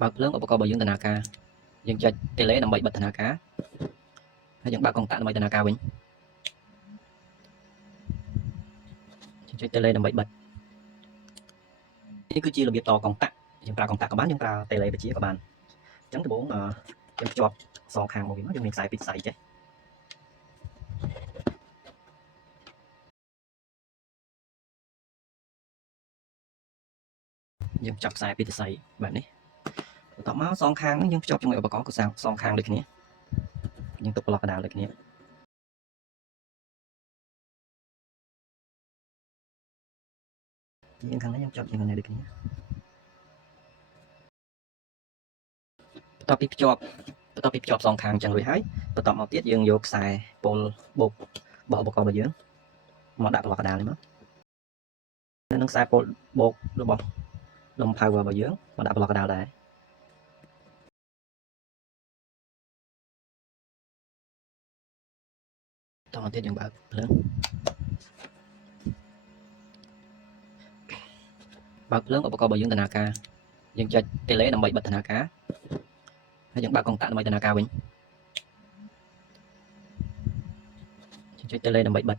បើកភ្លើងឧបករណ៍របស់យើងដំណើរការយើងចុច tele ដើម្បីបិទដំណើរការហើយយើងបើកកុងតាក់ដើម្បីដំណើរការវិញយើងចុច tele ដើម្បីបិទនេះគឺជារបៀបតកុងតាក់យើងប្រើកុងតាក់ក៏បានយើងប្រើ tele បជាក៏បានអញ្ចឹងដំបូងយើងភ្ជាប់សងខាងមកវាមកយើងមានខ្សែពីរខ្សែចេះយើងចាប់ខ្សែពីរខ្សែបែបនេះបន្ទាប់មកសងខាងហ្នឹងយើងភ្ជាប់ជាមួយឧបករណ៍គឺសងខាងដូចគ្នាយើងទុកប្លុកកណ្ដាលដូចគ្នាយើងខាងនេះយើងភ្ជាប់ជាមួយនេះដូចគ្នាបន្ទាប់ពីភ្ជាប់សងខាងអញ្ចឹងរួចហើយបន្ទាប់មកទៀតយើងយកខ្សែពុលបូករបស់ឧបករណ៍របស់យើងមកដាក់ប្លុកកណ្ដាលនេះមកនៅនឹងខ្សែពុលបូករបស់ដុំ power របស់យើងមកដាក់ប្លុកកណ្ដាលដែរតោះមកទៀតយើងបើកភ្លើងឧបករណ៍របស់យើងដំណើរការយើងចុច tele ដើម្បីបិទដំណើរការហើយយើងបើកកុងតាក់ដើម្បីដំណើរការវិញយើងចុច tele ដើម្បីបិទ